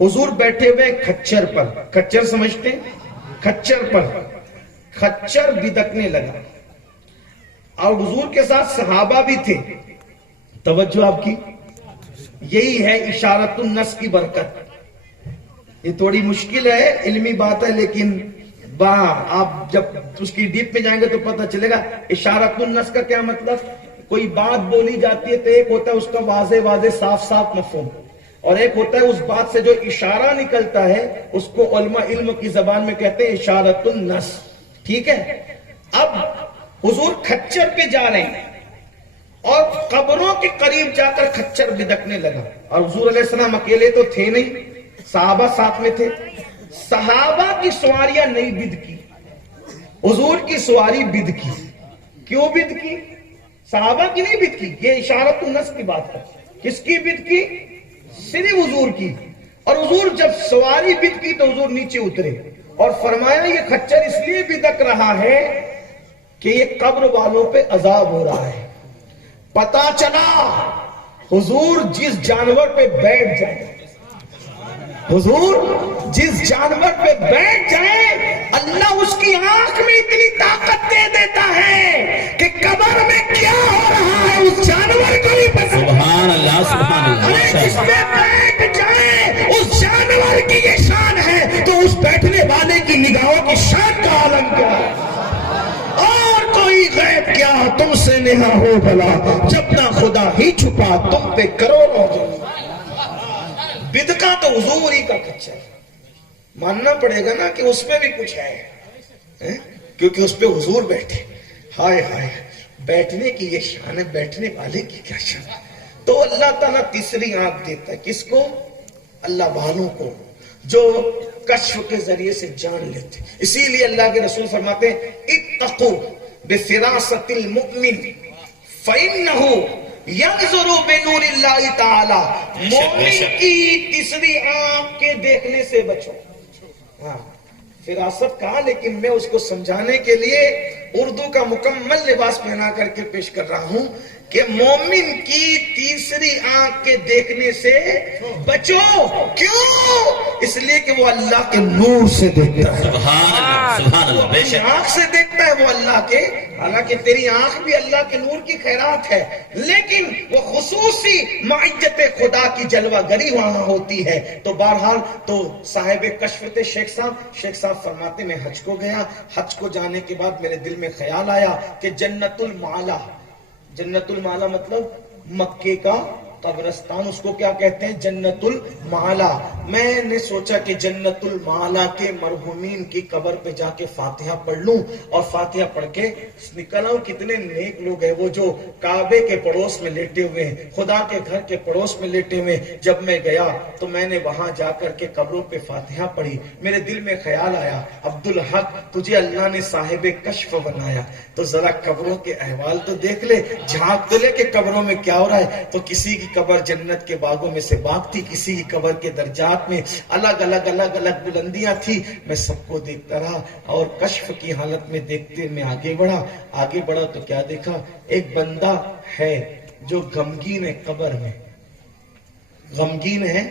حضور بیٹھے ہوئے کھچر پر، کھچر سمجھتے ہیں؟ کھچر پر کھچر بدکنے لگا اور حضور کے ساتھ صحابہ بھی تھے. توجہ آپ کی، یہی ہے اشارت النس کی برکت. یہ تھوڑی مشکل ہے، علمی بات ہے، لیکن آپ جب اس کی ڈیپ میں جائیں گے تو پتہ چلے گا. اشارت النس کا کیا مطلب؟ کوئی بات بولی جاتی ہے تو ایک ہوتا ہے اس کا واضح صاف صاف مفہوم، اور ایک ہوتا ہے اس بات سے جو اشارہ نکلتا ہے اس کو علماء علم کی زبان میں کہتے ہیں اشارت النس. ٹھیک ہے. اب حضور کھچر پہ جا رہے ہیں اور قبروں کے قریب جا کر کھچر بدکنے لگا. اور حضور علیہ السلام اکیلے تو تھے نہیں، صحابہ ساتھ میں تھے. صحابہ کی سواریاں نہیں بد کی، حضور کی سواری بد کی. کیوں بد کی؟ صحابہ کی نہیں بد کی. یہ اشارت النس کی بات ہے. کس کی بد کی؟ صرف حضور کی. اور حضور جب سواری بد کی تو حضور نیچے اترے اور فرمایا یہ کھچر اس لیے بدک رہا ہے کہ یہ قبر والوں پہ عذاب ہو رہا ہے. پتا چلا حضور جس جانور پہ بیٹھ جائے، حضور جس جانور پہ بیٹھ جائے اللہ اس کی آنکھ میں اتنی طاقت دے دیتا ہے کہ قبر میں کیا ہو رہا ہے اس جانور کو بھی پتا. سبحان اللہ، سبحان اللہ. جس پہ بیٹھ جائے اس جانور کی یہ شان ہے تو اس بیٹھنے والے کی نگاہوں کی شان کا عالم کیا ہے. اور کوئی غیب کیا تم سے نہا ہو بھلا، جب نہ خدا ہی چھپا تم پہ کروڑوں ظلم. بدکا تو حضور ہی کا کچھ ہے. ماننا پڑے گا نا کہ اس میں بھی کچھ ہے، کیونکہ اس پہ حضور بیٹھے. ہائے ہائے، بیٹھنے کی یہ شان ہے، بیٹھنے والے کی کیا شان. تو اللہ تعالیٰ تیسری آنکھ دیتا ہے کس کو؟ اللہ والوں کو جو کشف کے ذریعے سے جان لیتے. اسی لیے اللہ کے رسول فرماتے ہیں اتقوا بفراست المؤمن فإنه ينظر بنور اللہ تعالی. مومن کی تیسری آنکھ کے دیکھنے سے بچو. ہاں فراست کہا، لیکن میں اس کو سمجھانے کے لیے اردو کا مکمل لباس پہنا کر کے پیش کر رہا ہوں کہ مومن کی تیسری آنکھ کے دیکھنے سے بچو. کیوں؟ اس لیے کہ وہ اللہ کے نور سے دیکھتا ہے. سبحان اللہ، بے شک آنکھ سے دیکھتا ہے وہ اللہ کے. حالانکہ تیری آنکھ بھی اللہ کے نور کی خیرات ہے، لیکن وہ خصوصی معیت خدا کی جلوہ گری وہاں ہوتی ہے. تو بہرحال تو صاحب کشف تھے شیخ صاحب فرماتے میں حج کو گیا. حج کو جانے کے بعد میرے دل میں خیال آیا کہ جنت المعلا مطلب مکے کا قبرستان اس کو کیا کہتے ہیں؟ جنت المعلا۔ میں نے سوچا کہ جنت المعلا کے مرحومین کی قبر پہ جا کے فاتحہ پڑھ لوں اور فاتحہ پڑھ کے نکل آؤں۔ کتنے نیک لوگ ہیں وہ جو کعبے کے پڑوس میں لیٹے ہوئے ہیں، خدا کے گھر کے پڑوس میں لیٹے ہوئے ہیں۔ جب میں گیا تو میں نے وہاں جا کر کے قبروں پہ فاتحہ پڑھی۔ میرے دل میں خیال آیا، عبدالحق تجھے اللہ نے صاحب کشف بنایا تو ذرا قبروں کے احوال تو دیکھ لے، جھانک تو لے کہ قبروں میں کیا ہو رہا ہے۔ تو کسی کی قبر جنت کے باغوں میں سے باغ تھی، کسی کی قبر کے درجات میں الگ الگ بلندیاں تھی۔ میں سب کو دیکھتا رہا اور کشف کی حالت میں دیکھتے میں آگے بڑھا تو کیا دیکھا؟ ایک بندہ ہے جو غمگین ہے، قبر میں غمگین ہے۔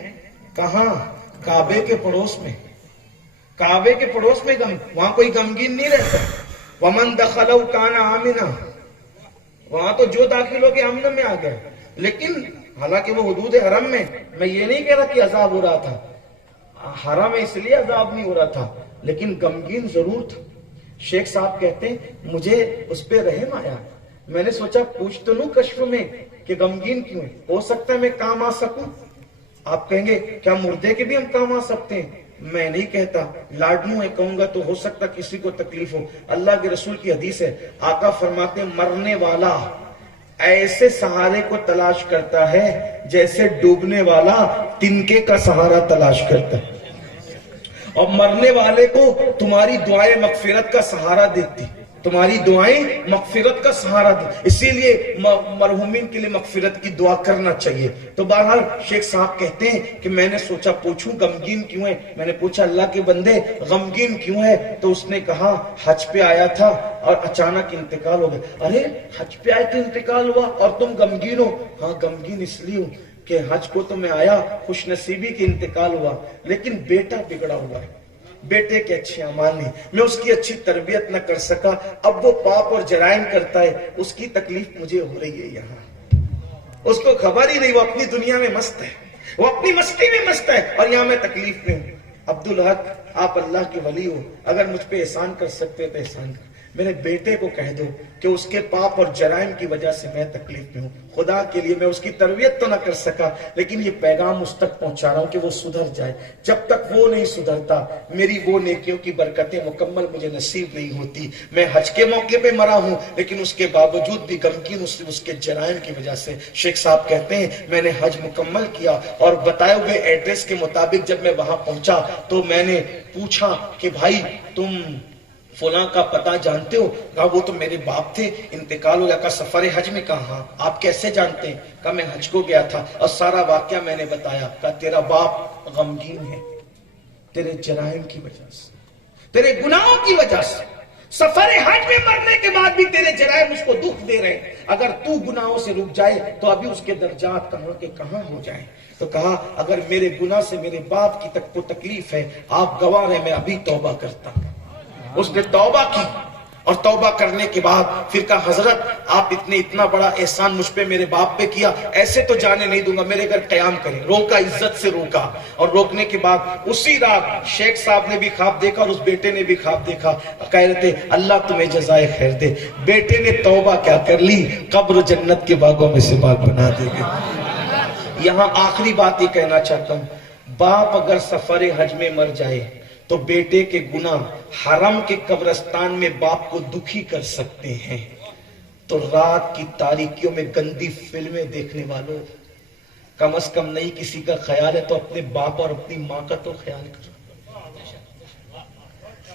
کہاں؟ کعبے کے پڑوس میں، کعبے کے پڑوس میں وہاں کوئی غمگین نہیں رہتا۔ ومن دخلوا کان آمنا، وہاں تو جو داخل ہو کے امن میں آ گئے۔ لیکن حالانکہ وہ حدود حرم میں یہ نہیں کہہ رہا کہ عذاب ہو رہا تھا، حرم میں اس لیے عذاب نہیں ہو رہا تھا، لیکن غمگین ضرور تھا۔ شیخ صاحب کہتے ہیں مجھے اس پہ رحم آیا، میں نے سوچا پوچھ تو لوں کشف میں کہ غمگین کیوں ہے، ہو سکتا ہے میں کام آ سکوں۔ آپ کہیں گے کیا مردے کے بھی ہم کام آ سکتے ہیں؟ میں نہیں کہتا، لاڈلوں ہے کہوں گا تو ہو سکتا کسی کو تکلیف ہو۔ اللہ کے رسول کی حدیث ہے، آقا فرماتے ہیں مرنے والا ایسے سہارے کو تلاش کرتا ہے جیسے ڈوبنے والا تنکے کا سہارا تلاش کرتا ہے، اور مرنے والے کو تمہاری دعائیں مغفرت کا سہارا دیتی، تمہاری دعائیں مغفرت کا سہارا دی، اسی لیے مرحومین کے لیے مغفرت کی دعا کرنا چاہیے۔ تو بہرحال شیخ صاحب کہتے ہیں کہ میں نے سوچا پوچھوں غمگین کیوں ہے۔ میں نے پوچھا اللہ کے بندے غمگین کیوں ہے؟ تو اس نے کہا حج پہ آیا تھا اور اچانک انتقال ہو گیا۔ ارے حج پہ آئے تو انتقال ہوا اور تم غمگین ہو؟ ہاں غمگین اس لیے ہوں کہ حج کو تو میں آیا، خوش نصیبی کے انتقال ہوا، لیکن بیٹا بگڑا ہوا ہے، بیٹے کے اچھے اعمال نہیں، میں اس کی اچھی تربیت نہ کر سکا، اب وہ پاپ اور جرائم کرتا ہے، اس کی تکلیف مجھے ہو رہی ہے یہاں۔ اس کو خبر ہی نہیں، وہ اپنی دنیا میں مست ہے، وہ اپنی مستی میں مست ہے، اور یہاں میں تکلیف میں ہوں۔ عبدالحق آپ اللہ کے ولی ہو، اگر مجھ پہ احسان کر سکتے تو احسان کر، میرے بیٹے کو کہہ دو کہ اس کے پاپ اور جرائم کی وجہ سے میں تکلیف میں ہوں، خدا کے لیے میں اس کی تربیت تو نہ کر سکا، لیکن یہ پیغام اس تک پہنچا رہا ہوں کہ وہ سدھر جائے۔ جب تک وہ نہیں سدھرتا میری وہ نیکیوں کی برکتیں مکمل مجھے نصیب نہیں ہوتی۔ میں حج کے موقع پہ مرا ہوں لیکن اس کے باوجود بھی غمگین اس کے جرائم کی وجہ سے۔ شیخ صاحب کہتے ہیں میں نے حج مکمل کیا اور بتائے ہوئے ایڈریس کے مطابق جب میں وہاں پہنچا تو میں نے پوچھا کہ بھائی تم فلاں کا پتہ جانتے ہو؟ کہا وہ تو میرے باپ تھے، انتقال ہو گیا۔ کہا سفر حج میں؟ کہا آپ کیسے جانتے ہیں؟ کہا میں حج کو گیا تھا اور سارا واقعہ میں نے بتایا۔ کہا تیرا باپ غمگین ہے تیرے جرائم کی وجہ سے، تیرے گناہوں کی وجہ سے، سفر حج میں مرنے کے بعد بھی تیرے جرائم اس کو دکھ دے رہے ہیں، اگر تو گناہوں سے رک جائے تو ابھی اس کے درجات کہاں کے کہاں ہو جائیں۔ تو کہا اگر میرے گناہ سے میرے باپ کی تک کو تکلیف ہے، آپ گواہ ہیں، میں ابھی توبہ کرتا ہوں۔ اس نے توبہ کی اور توبہ کرنے کے بعد پھر کہا حضرت آپ اتنا بڑا احسان مجھ پہ میرے باپ پہ کیا، ایسے تو جانے نہیں دوں گا، میرے گھر قیام کریں۔ روکا، عزت سے روکا، اور روکنے کے بعد اسی رات شیخ صاحب نے بھی خواب دیکھا اور اس بیٹے نے بھی خواب دیکھا، کہہ رہے تھے اللہ تمہیں جزائے خیر دے۔ بیٹے نے توبہ کیا کر لی، قبر جنت کے باغوں میں سے باغ بنا دے گئے۔ یہاں آخری بات یہ کہنا چاہتا ہوں، باپ اگر سفر حج میں مر جائے تو بیٹے کے گناہ حرم کے قبرستان میں باپ کو دکھی کر سکتے ہیں، تو رات کی تاریکیوں میں گندی فلمیں دیکھنے والوں، کم از کم نہیں کسی کا خیال ہے تو اپنے باپ اور اپنی ماں کا تو خیال کرو۔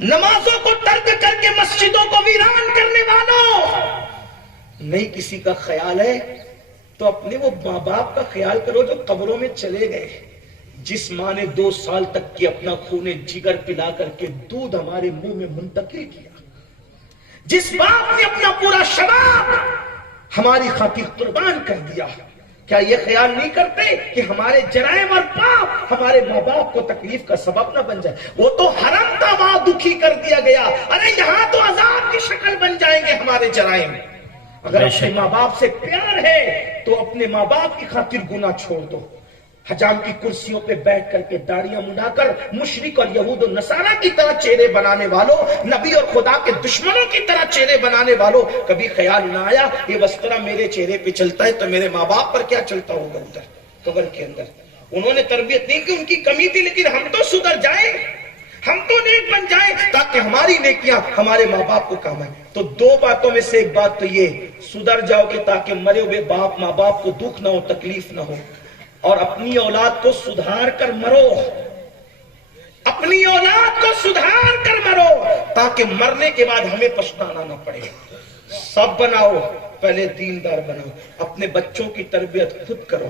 نمازوں کو ترک کر کے مسجدوں کو ویران کرنے والوں، نہیں کسی کا خیال ہے تو اپنے وہ ماں باپ کا خیال کرو جو قبروں میں چلے گئے۔ جس ماں نے 2 سال تک کی اپنا خون جگر پلا کر کے دودھ ہمارے منہ میں منتقل کیا، جس باپ نے اپنا پورا شباب ہماری خاطر قربان کر دیا، کیا یہ خیال نہیں کرتے کہ ہمارے جرائم اور پاپ ہمارے ماں باپ کو تکلیف کا سبب نہ بن جائے؟ وہ تو حرم تھا، وہاں دکھی کر دیا گیا، ارے یہاں تو عذاب کی شکل بن جائیں گے ہمارے جرائم۔ اگر اپنے ماں باپ سے پیار ہے تو اپنے ماں باپ کی خاطر گناہ چھوڑ دو، حجام کی کرسیوں پہ بیٹھ کر کے داڑیاں مڈا کر مشرک اور یہود و نصارہ کی طرح چہرے بنانے والوں، نبی اور خدا کے دشمنوں کی طرح چہرے بنانے والوں، کبھی خیال نہ آیا یہ وسطرہ میرے چہرے پہ چلتا ہے تو میرے ماں باپ پر کیا چلتا ہوگا ادھر قبر کے اندر؟ انہوں نے تربیت نہیں کی، ان کی کمی تھی، لیکن ہم تو سدھر جائیں، ہم تو نیک بن جائیں تاکہ ہماری نیکیاں ہمارے ماں باپ کو کام آئیں۔ تو دو باتوں میں سے ایک بات تو یہ، سدھر جاؤ گے تاکہ مرے ہوئے باپ ماں باپ کو دکھ نہ ہو، تکلیف نہ ہو، اور اپنی اولاد کو سدھار کر مرو، اپنی اولاد کو سدھار کر مرو تاکہ مرنے کے بعد ہمیں پچھتانا نہ پڑے۔ سب بناؤ، پہلے دیندار بناؤ، اپنے بچوں کی تربیت خود کرو،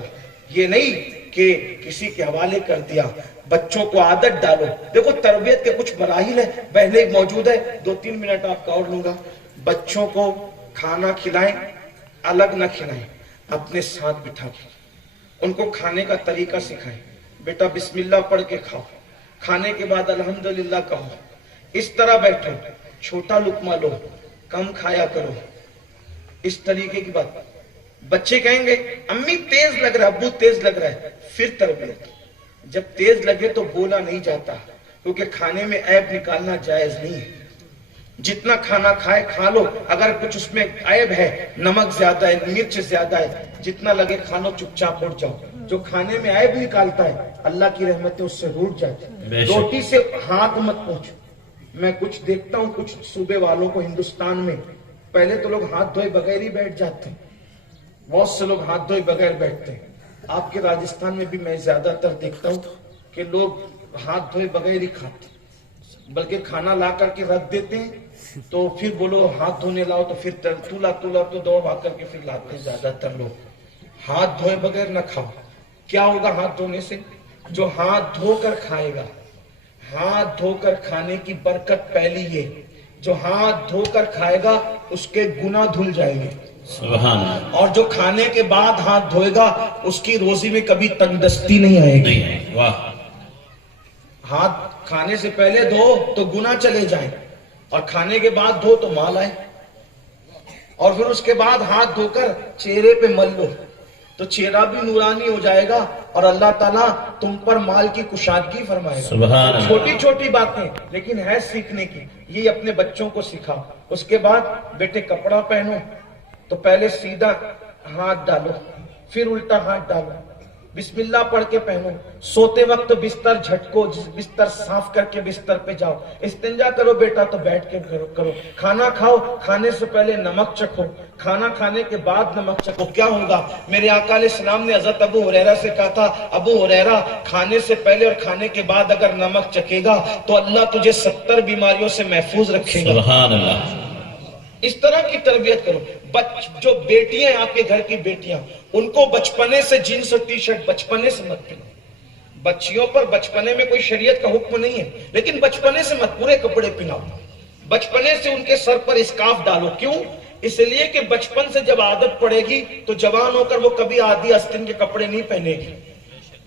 یہ نہیں کہ کسی کے حوالے کر دیا۔ بچوں کو عادت ڈالو۔ دیکھو تربیت کے کچھ مراحل ہیں، پہلے موجود ہے، 2-3 منٹ آپ کا اور لوں گا۔ بچوں کو کھانا کھلائیں، الگ نہ کھلائیں، اپنے ساتھ بٹھا کے ان کو کھانے کا طریقہ سکھائیں۔ بیٹا بسم اللہ پڑھ کے کھاؤ، کھانے کے بعد الحمدللہ کہو، اس طرح بیٹھو، چھوٹا لقمہ لو، کم کھایا کرو، اس طریقے کی بات۔ بچے کہیں گے امی تیز لگ رہا ہے، ابو تیز لگ رہا ہے، پھر تربیت۔ جب تیز لگے تو بولا نہیں جاتا، کیونکہ کھانے میں عیب نکالنا جائز نہیں ہے۔ جتنا کھانا کھائے کھا لو، اگر کچھ اس میں عیب ہے، نمک زیادہ ہے، مرچ زیادہ ہے، جتنا لگے کھا لو، چپ چاپ اٹھ جاؤ۔ جو کھانے میں عیب نکالتا ہے اللہ کی رحمتیں اس سے روٹ جاتی ہیں۔ روٹی سے ہاتھ مت پہنچو۔ میں کچھ دیکھتا ہوں کچھ صوبے والوں کو ہندوستان میں، پہلے تو لوگ ہاتھ دھوئے بغیر ہی بیٹھ جاتے ہیں، بہت سے لوگ ہاتھ دھوئے بغیر بیٹھتے ہیں۔ آپ کے راجستھان میں بھی میں زیادہ تر دیکھتا ہوں کہ لوگ ہاتھ دھوئے بغیر ہی کھاتے ہیں، بلکہ کھانا لا کر کے رکھ دیتے ہیں تو پھر بولو ہاتھ دھونے لاؤ تو پھر تولا تو دوڑ کر کے پھر لاتے ہیں۔ زیادہ تر لوگ ہاتھ دھوئے بغیر نہ کھاؤ۔ کیا ہوگا ہاتھ دھونے سے؟ جو ہاتھ دھو کر کھائے گا، ہاتھ دھو کر کھانے کی برکت پہلی ہے، جو ہاتھ دھو کر کھائے گا اس کے گناہ دھل جائیں گے، سبحان اللہ۔ اور جو کھانے کے بعد ہاتھ دھوئے گا اس کی روزی میں کبھی تنگدستی نہیں آئے گی۔ واہ، ہاتھ کھانے سے پہلے دھو تو گناہ چلے جائیں، اور کھانے کے بعد دھو تو مال آئے، اور پھر اس کے بعد ہاتھ دھو کر چہرے پہ مل لو تو چہرہ بھی نورانی ہو جائے گا، اور اللہ تعالیٰ تم پر مال کی کشادگی فرمائے گا۔ سبحان اللہ۔ چھوٹی چھوٹی باتیں لیکن ہے سیکھنے کی، یہ اپنے بچوں کو سکھاؤ۔ اس کے بعد بیٹے کپڑا پہنو تو پہلے سیدھا ہاتھ ڈالو، پھر الٹا ہاتھ ڈالو، بسم اللہ پڑھ کے پہنو۔ سوتے وقت بستر جھٹکو، بستر صاف کر کے بستر پہ جاؤ۔ استنجا کرو بیٹا تو بیٹھ کے کرو۔ کھانا کھاؤ، کھانے سے پہلے نمک چکھو، کھانا کھانے کے بعد نمک چکھو۔ کیا ہوگا؟ میرے آقا علیہ السلام نے حضرت ابو ہریرہ سے کہا تھا، ابو ہریرہ کھانے سے پہلے اور کھانے کے بعد اگر نمک چکھے گا تو اللہ تجھے 70 بیماریوں سے محفوظ رکھے گا۔ سبحان اللہ۔ اس طرح کی تربیت کرو۔ جو بیٹیاں ہیں آپ کے گھر کی بیٹیاں، ان کو بچپنے سے جینس اور ٹی شرٹ بچپنے سے مت پہناؤ۔ بچیوں پر بچپنے میں کوئی شریعت کا حکم نہیں ہے، لیکن بچپنے سے مت، پورے کپڑے پہناؤ۔ بچپنے سے ان کے سر پر اسکارف ڈالو۔ کیوں؟ اس لیے کہ بچپن سے جب عادت پڑے گی تو جوان ہو کر وہ کبھی آدھی آستین کے کپڑے نہیں پہنے گی،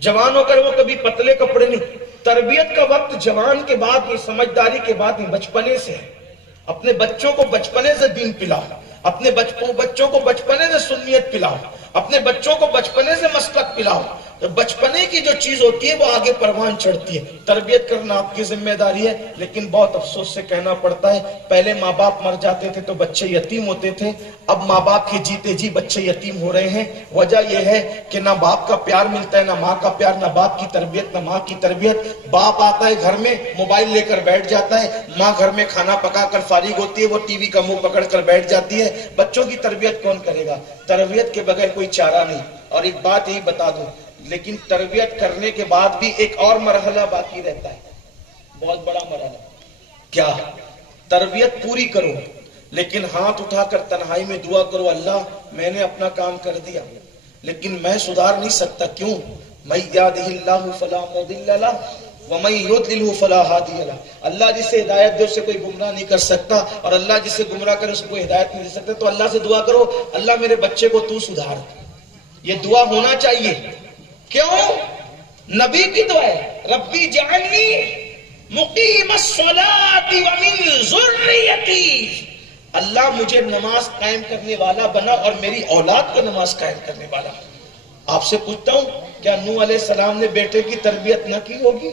جوان ہو کر وہ کبھی پتلے کپڑے نہیں۔ تربیت کا وقت جوان کے بعد نہیں، سمجھداری کے بعد نہیں، بچپنے سے ہے۔ اپنے بچوں کو بچپنے سے دین پلاؤ، اپنے بچوں کو بچپنے سے سنیت پلاؤ، اپنے بچوں کو بچپنے سے مسلک پلاؤ۔ تو بچپنے کی جو چیز ہوتی ہے وہ آگے پروان چڑھتی ہے۔ تربیت کرنا آپ کی ذمہ داری ہے، لیکن بہت افسوس سے کہنا پڑتا ہے پہلے ماں باپ مر جاتے تھے تو بچے یتیم ہوتے تھے، اب ماں باپ کے جیتے جی بچے یتیم ہو رہے ہیں۔ وجہ یہ ہے کہ نہ باپ کا پیار ملتا ہے، نہ ماں کا پیار، نہ باپ کی تربیت نہ ماں کی تربیت۔ باپ آتا ہے گھر میں موبائل لے کر بیٹھ جاتا ہے، ماں گھر میں کھانا پکا کر فارغ ہوتی ہے، وہ ٹی وی کا منہ پکڑ کر بیٹھ جاتی ہے۔ بچوں کی تربیت کون کرے گا؟ تربیت کے بغیر کوئی چارہ نہیں۔ اور ایک بات یہی بتا دوں، لیکن تربیت کرنے کے بعد بھی ایک اور مرحلہ باقی رہتا ہے، بہت بڑا مرحلہ۔ کیا؟ تربیت پوری کرو لیکن ہاتھ اٹھا کر تنہائی میں دعا کرو، اللہ میں نے اپنا کام کر دیا لیکن میں سدھار نہیں سکتا۔ کیوں؟ من یہدہ اللہ فلا مضل لہ ومن یضللہ فلا ہادی لہ۔ اللہ جسے ہدایت دے اسے کوئی گمراہ نہیں کر سکتا، اور اللہ جسے گمراہ کرے اس کو ہدایت نہیں دے سکتا۔ تو اللہ سے دعا کرو، اللہ میرے بچے کو تو سدھار۔ یہ دعا ہونا چاہیے۔ کیوں؟ نبی کی دعا ہے، ربی جعلنی مقیم الصلاۃ ومن ذریتی۔ اللہ مجھے نماز قائم کرنے والا بنا اور میری اولاد کو نماز قائم کرنے والا۔ آپ سے پوچھتا ہوں، کیا نوح علیہ السلام نے بیٹے کی تربیت نہ کی ہوگی؟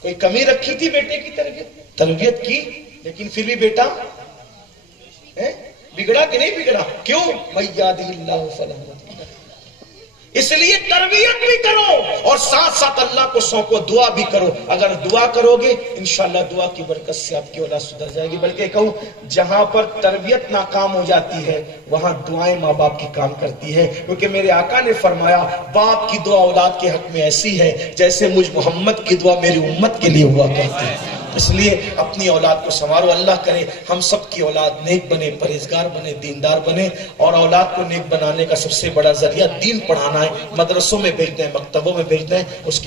کوئی کمی رکھی تھی بیٹے کی تربیت کی، لیکن پھر بھی بیٹا بگڑا کہ نہیں بگڑا؟ کیوں؟ میاد اللہ فلا مضل له۔ اس لیے تربیت بھی کرو اور ساتھ ساتھ اللہ کو سونپو، دعا بھی کرو۔ اگر دعا کرو گے انشاءاللہ دعا کی برکت سے آپ کی اولاد سدھر جائے گی۔ بلکہ کہوں جہاں پر تربیت ناکام ہو جاتی ہے وہاں دعائیں ماں باپ کی کام کرتی ہے، کیونکہ میرے آقا نے فرمایا باپ کی دعا اولاد کے حق میں ایسی ہے جیسے مجھ محمد کی دعا میری امت کے لیے ہوا کرتی ہے۔ اس لیے اپنی اولاد کو سنوارو، اللہ کرے ہم سب کی اولاد نیک بنے، پرہیزگار بنے، دیندار بنے، اور اولاد کو نیک بنانے کا سب سے بڑا ذریعہ دین پڑھانا ہے۔ مدرسوں میں بھیجتے ہیں، مکتبوں میں بھیجتے ہیں، اس کی